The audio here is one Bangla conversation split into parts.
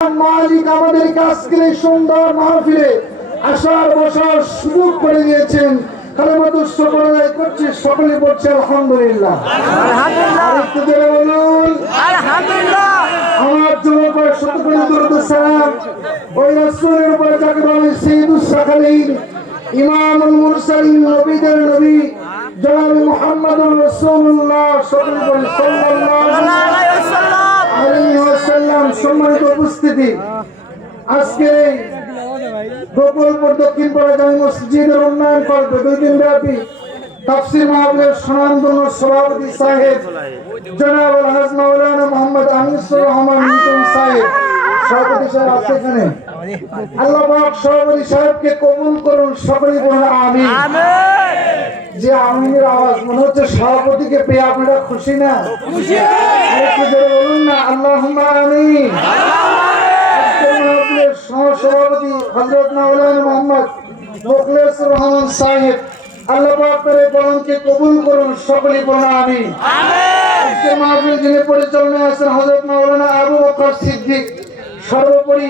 মালিক আমাদেরকে আজকের এই সুন্দর মাহফিলে আসার বসার সুযোগ করে দিয়েছেন। করছে সকলে বলছে আলহামদুলিল্লাহ। বলুন আমার যুবকের ওই রাসূলের উপরে যাকে বলে সাইয়্যিদুস সাকালাইন ইমামুল মুরসালিন নবীদের নবী জনাব মুহাম্মদুর রাসূলুল্লাহ সাল্লাল্লাহু আলাইহি ওয়াসাল্লাম। সম্মানিত উপস্থিতি, আজকে গোকুলপুর দক্ষিণপাড়া জামে মসজিদের উন্নয়ন কল্পে 2 দিন ব্যাপী তাফসীর মাহফিলের সুনামধন্য সভাপতি সাহেব জনাব আল-হাজ মাওলানা মোহাম্মদ আনিসুর রহমান মিটন সাহেব, সভাপতি সাহেব আছে এখানে। আল্লাহ পাক সভাপতি সাহেবকে কবুল করুন, সকলে বলুন আমিন। যে আমিনের আওয়াজ মনে হচ্ছে সভাপতিকে পেয়ে আপনারা খুশি না? খুশি। একটু জোরে বলুন না আল্লাহুম্মা আমিন। সভাপতি হযরত মাওলানা মোহাম্মদ মুখলেসুর রহমান সাহেব, আল্লাহ পাক করে বরণকে কবুল করুন, সকলে বলুন আমিন। আজকে মাহফিল যিনি পরিচালনায় আছেন হযরত মাওলানা আবু বকর সিদ্দিক, সর্বোপরি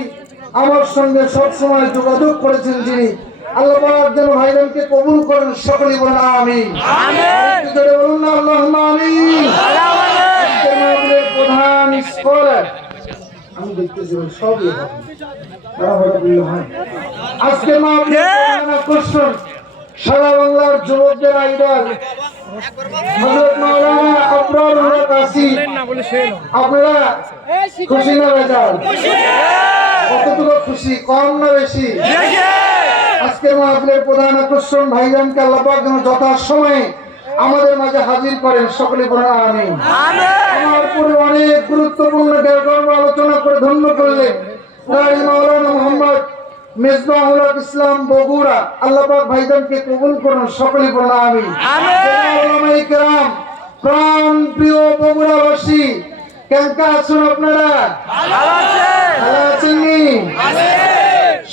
আমার সঙ্গে সবসময় যোগাযোগ করেছেন যিনি, আল্লাহ পাক যেন ভাইজানকে কবুল করেন, সকলে বলুন আমিন। বলুন না আল্লাহুম্মা আমিন। আজকে মাহফিলের প্রধান স্কলার আমি দেখতেছি সবই আজকে মাহফিলের সারা বাংলার যুবকদের আইডল হযরত মাওলানা আবরার কাসি। আপনারা খুশি না বেজার? কতটুকু খুশি, কম না বেশি? আজকে মাহফিলের প্রধান আকর্ষণ ভাইজানকে আল্লাহ পাক যেন যথাসময়ে আমাদের মাঝে হাজির করেন, সকলে বলুন আমিন। আমার পরে অনেক গুরুত্বপূর্ণ কার্যক্রম আলোচনা করে ধন্য করলেন মাওলানা মোহাম্মদ মেজবাহুল হক ইসলাম বগুড়া, আল্লাহ পাক ভাইজানকে কবুল করুন, সকলে বলুন আমিন। ওলামায়ে কেরাম, প্রাণ প্রিয় বগুড়াবাসী, কেমন আছেন আপনারা? ভালো আছেন?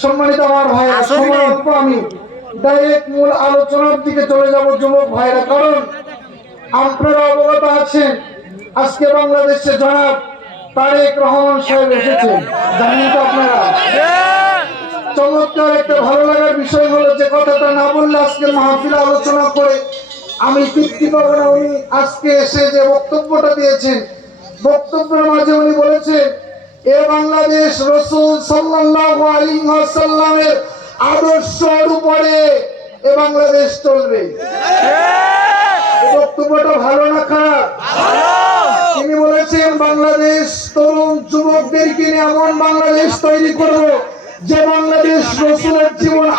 সম্মানিত আমার ভাই, সময় অল্প, আমি ডাইরেক্ট মূল আলোচনার দিকে চলে যাব যুবক ভাইরা। কারণ আপনারা অবগত আছেন আজকে বাংলাদেশে জনাব তারেক রহমান সাহেব এসেছেন, জানেন তো আপনারা? চমৎকার একটা ভালো লাগার বিষয় হলো যে কথাটা না বললে আজকের মাহফিলে আলোচনা করে আমি তৃপ্তি পাবো না। উনি আজকে এসে যে বক্তব্যটা দিয়েছেন, বক্তব্যের মাঝে উনি বলেছেন এ বাংলাদেশ রাসূল সাল্লাল্লাহু আলাইহি ওয়াসাল্লামের আদর্শের উপরে এ বাংলাদেশ চলবে। বক্তব্যটা ভালো না খারাপ? তিনি বলেছেন বাংলাদেশ তরুণ যুবকদেরকে নিয়ে এমন বাংলাদেশ তৈরি করব যে বাংলাদেশ রাসূলের জীবন